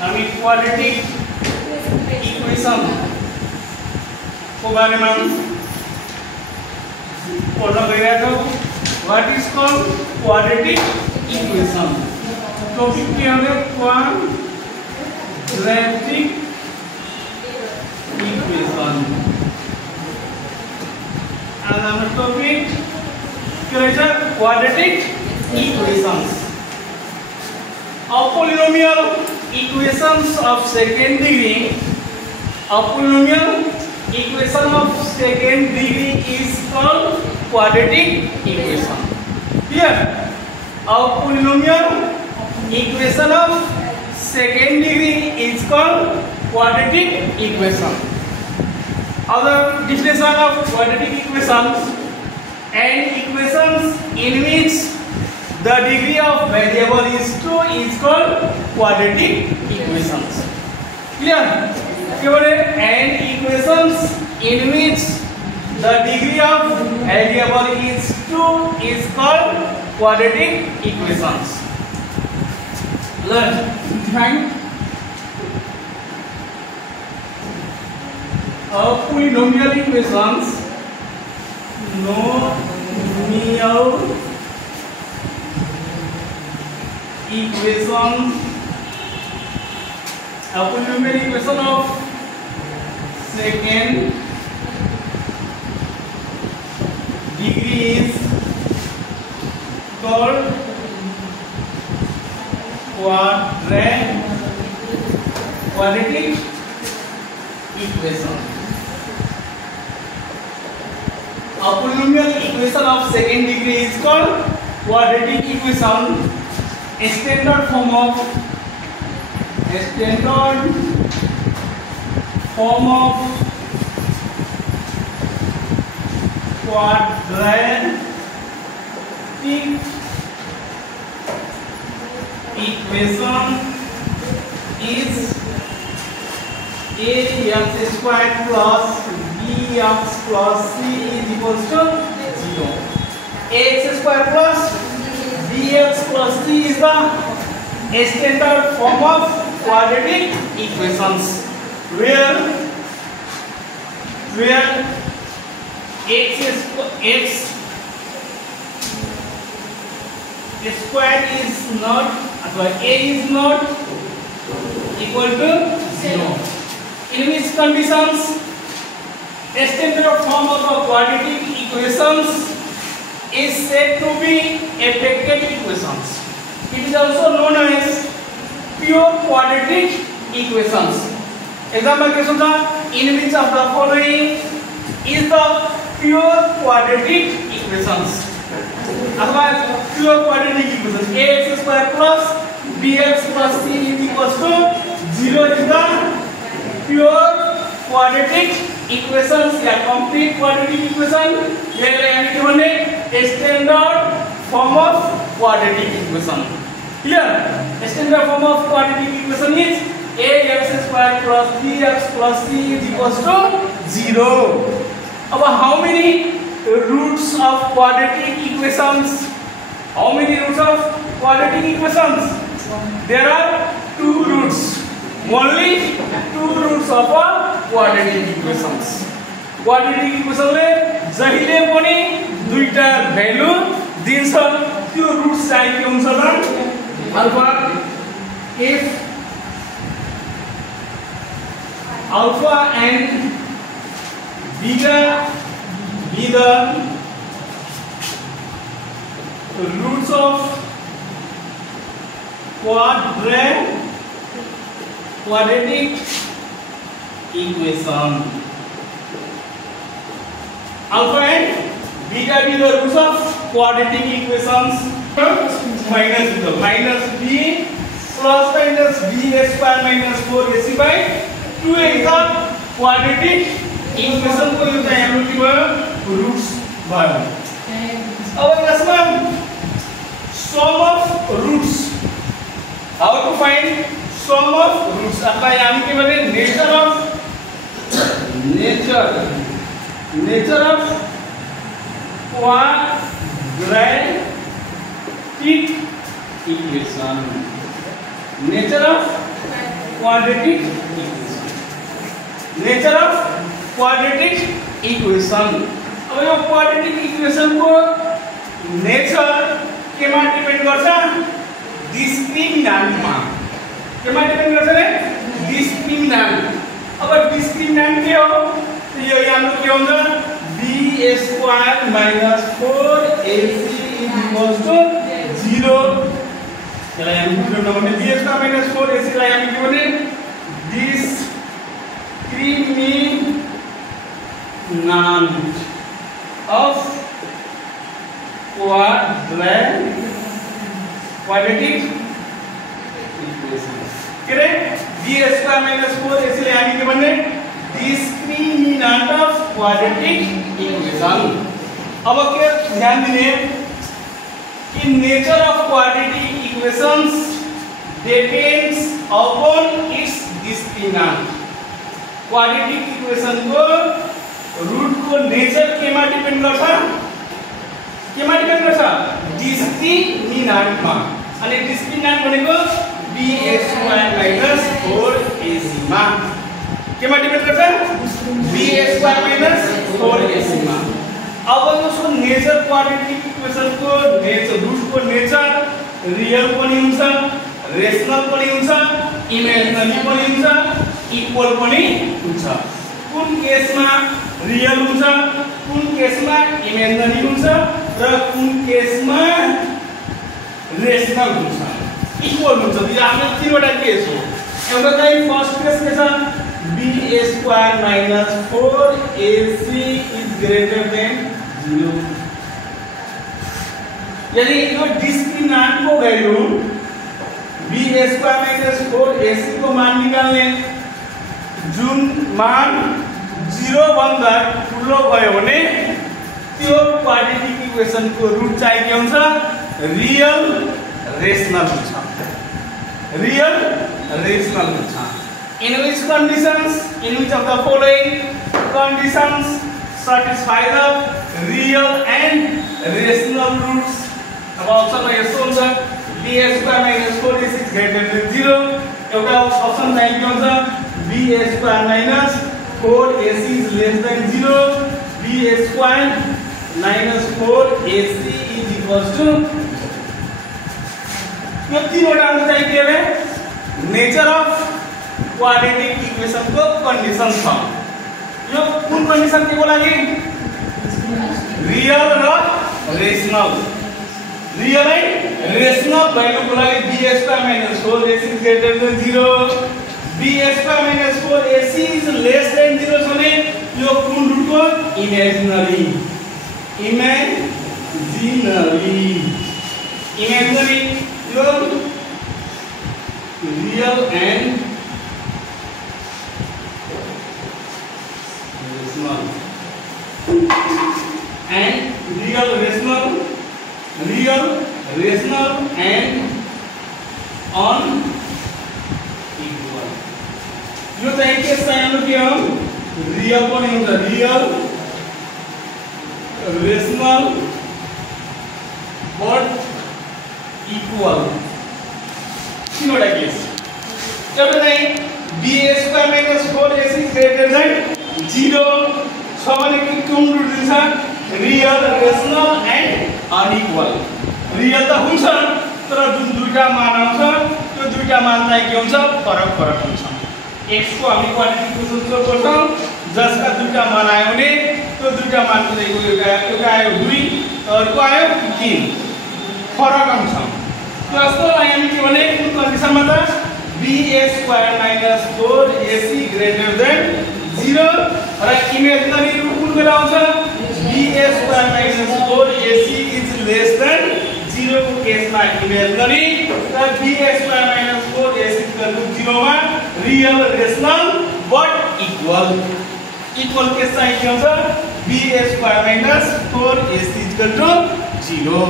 हामी quadratic equation को बारेमा पढ्न गइरहेका छौँ। What is called quadratic equation? Topic के हो क्वाड्रेटिक इक्वेसन। आज हाम्रो टपिक के रहेछ? Quadratic equations. A polynomial equations of second degree. A polynomial equation of second degree is called quadratic equation. Here, a polynomial equation of second degree is called quadratic equation. Other definition of quadratic equations: and equations in which the degree of variable is 2 is called quadratic equations. Clear? And equations in which the degree of variable is 2 is called quadratic equations. Learn. Define. Polynomial equations. Polynomial equation. A polynomial equation of second degree is called quadratic equation. A polynomial equation of second degree is called quadratic equation. A standard form of quadratic equation is ax squared plus bx plus c is equals to 0. Ax squared plus bx plus c is the standard form of quadratic equations, where x squared is not, a is not equal to 0. In which conditions a standard form of a quadratic equations is said to be effective equations. It is also known as pure quadratic equations. Example question: in which of the following is the pure quadratic equations? Otherwise, pure quadratic equations: ax squared plus bx plus c is equals to 0 is the pure quadratic equations. Yeah, complete quadratic equation. A standard form of quadratic equation. Clear? A standard form of quadratic equation is ax squared plus bx plus c is equals to 0. About how many roots of quadratic equations? How many roots of quadratic equations? There are 2 roots. Only 2 roots of a quadratic equations. Quadratic equation ले जहिले पनि दुईटा value दिन्छ, त्यो roots चाहिँ के हुन्छ त? Alpha if alpha and beta be the roots of quadratic equation. Alpha and beta be the roots of quadratic equations. Minus b plus minus b square minus 4ac by 2 is the quadratic equation को यो चाहिँ हाम्रो के भयो? Roots भयो. अब यसमा sum of roots. How to find sum of roots? अथवा हामी के भने nature of quadratic equation. Nature of quadratic equation. Nature of quadratic equation. अब यो quadratic equation को nature केमा डिपेन्ड गर्छ? डिस्क्रिमिनान्ट मा। केमा डिपेन्ड गर्छ रे? डिस्क्रिमिनान्ट। अब डिस्क्रिमिनान्ट के हो? यो हाम्रो के हुन्छ? b² - 4ac = 0। यसलाई हामी बुझ्नु भने b² - 4ac लाई हामी के भने डिस्क्रिमिनान्ट अफ quadratic equation. के रे? b² - 4ac लाई हामी के भन्ने? डिस्क्रिमिनान्ट अफ quadratic equation. अब के ध्यान दिने कि nature of quadratic equations depends upon its discriminant. quadratic equation को रूट को नेचर केमा डिपेन्ड गर्छ? केमा डिपेन्ड गर्छ? डिस्क्रिमिनान्ट मा। अनि डिस्क्रिमिनान्ट भनेको b² - 4ac मा। केमा डिपेन्ड गर्छ? b² - 4ac मा। अब यसको नेचर क्वाड्रेटिक इक्वेसन को नेचर रूट को नेचर रियल पनि हुन्छ, रेशनल पनि हुन्छ, इमेजिनरी पनि हुन्छ, इक्वल पनि हुन्छ। कुन केसमा रियल हुन्छ, कुन केसमा इमेजिनरी हुन्छ र कुन केसमा रेशनल हुन्छ, इक्वल हुन्छ। यो आफ्नो तीनवटा केस हो। एउटा चाहिँ फर्स्ट केस के छ? b² - 4ac is greater than 0। यदि यो डिस्क्रिमिनान्ट को भ्यालु b² - 4ac को मान निकाल्ने, जुन मान 0 भन्दा ठुलो भयो भने त्यो क्वाड्रेटिक इक्वेसन को रूट चाहिँ के हुन्छ? रियल रेशनल हुन्छ। रियल रेशनल हुन्छ। In which conditions, in which of the following conditions satisfy the real and rational roots? अब ऑप्शन में यस्तो हुन्छ b² - 4ac is greater than 0। एउटा ऑप्शन चाहिँ के हुन्छ? b² - 4ac is less than 0। b² - 4ac is equals to यो तीनवटा चाहिँ के हो? नेचर अफ क्वाड्रेटिक इक्वेसन को कंडीशन छ। यो कुन कंडीशन के को लागि? रियल र रेशनल। रियल है रेशनल भ्यालु को लागि b² - 4ac is greater than 0। b² - 4ac is less than 0 छ भने यो कुन रुट को? इमेजिनरी। इमेजिनरी यो real and real rational and unequal। यो चाहिँ के सानो के हो? रियल पनि हुन्छ, रियल रेशनल बट इक्वल। तीनवटा केस। एउटा चाहिँ b² - 4ac is greater than 0 छ भने के कुन रुट दिन्छ? Real rational and unequal. Real त हुन्छ तर जुन दुईटा मान आउँछ त्यो दुईटा मान चाहिँ के हुन्छ? फरक फरक हुन्छ। x को हामी क्वाड्रेटिक इक्वेसन को गर्छौं जसका दुईटा मान आयो भने त्यो दुईटा मान चाहिँ एउटा आयो 2 अर्को आयो 3, फरक हुन्छ। जस्तो हामी के भने कुन कन्डिसनमा त b² - 4ac greater than 0 र इमेजिनरी रुट कुन बेला आउँछ? b² - 4ac is less than 0 को केसमा इमेजिनरी र b² - 4ac equal to 0 मा real rational but equal. Equal case चाहिँ के हुन्छ? b² - 4ac equal to 0।